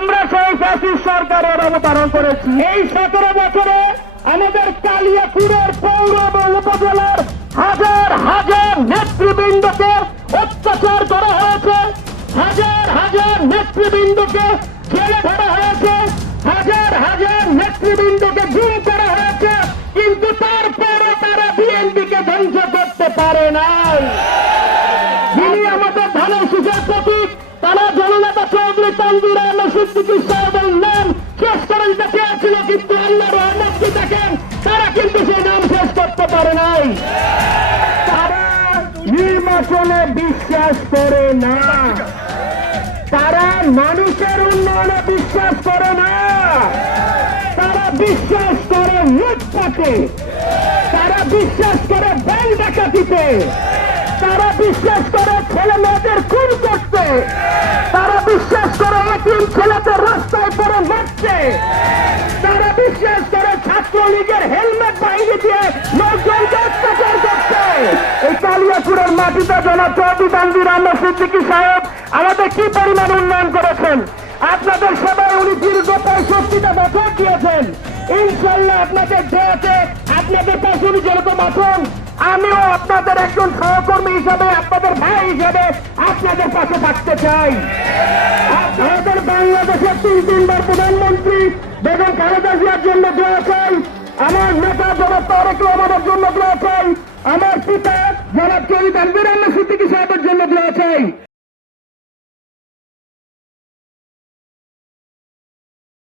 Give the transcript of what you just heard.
আমরা সেই ফ্যাসিস সরকারের অবতারণ করেছি। এই সতেরো বছরে আমাদের কালিয়াপুরের পৌর উপজেলার হাজার হাজার নেতৃবৃন্দকে অত্যাচার করা হয়েছে, হাজার হাজার নেতৃবৃন্দকে ছেড়ে ধরা হয়েছে, হাজার হাজার নেতৃবৃন্দকে গুম করা হয়েছে, কিন্তু তারপরে তারা বিএনপিকে ধ্বংস করতে পারে নাই। তানজির আহমেদ সিদ্দিকী সাহেবের নাম শেষ করে দিতে চেয়েছিল কিন্তু আল্লাহ রহমত কি দেখেন? তারা কিন্তু সেই নাম শেষ করতে তারা নির্বাচনে বিশ্বাস করে না। তারা মানুষের উন্নয়নে বিশ্বাস করে না। তারা বিশ্বাস করে লুটপাটে। তারা বিশ্বাস করে ব্যাংক ডাকাতিতে। তারা বিশ্বাস করে ছেলে মেয়েদের খুন তারা বিশ্বাস করে ছাত্রলীগের হেলমেট বাহিনী দিয়ে লোকজনকে অত্যাচার করছে। এই কালিয়াপুরের মাটিতে সিদ্দিকী সাহেব আমাদের কি পরিমাণ উন্নয়ন করেছেন? আপনাদের সবাই উনি দীর্ঘ পঁয়ষট্টিটা বছর দিয়েছেন। ইনশাল্লাহ আপনাদের দেয়াতে আপনাদের পাশে উনি যেরকম আছেন, আমিও আপনাদের একজন সহকর্মী হিসাবে, আপনাদের ভাই হিসাবে আপনাদের পাশে থাকতে চাই। আমাদের বাংলাদেশের তিন তিনবার বেগম খালেদা জিয়ার জন্য দোয়া চাই। আমার নেতা জনাব তারেক রহমানের জন্য দোয়া চাই। আমার পিতা জনাব চৌধুরী তানবির আহমেদ সিদ্দিকী সাহেবের জন্য দোয়া চাই।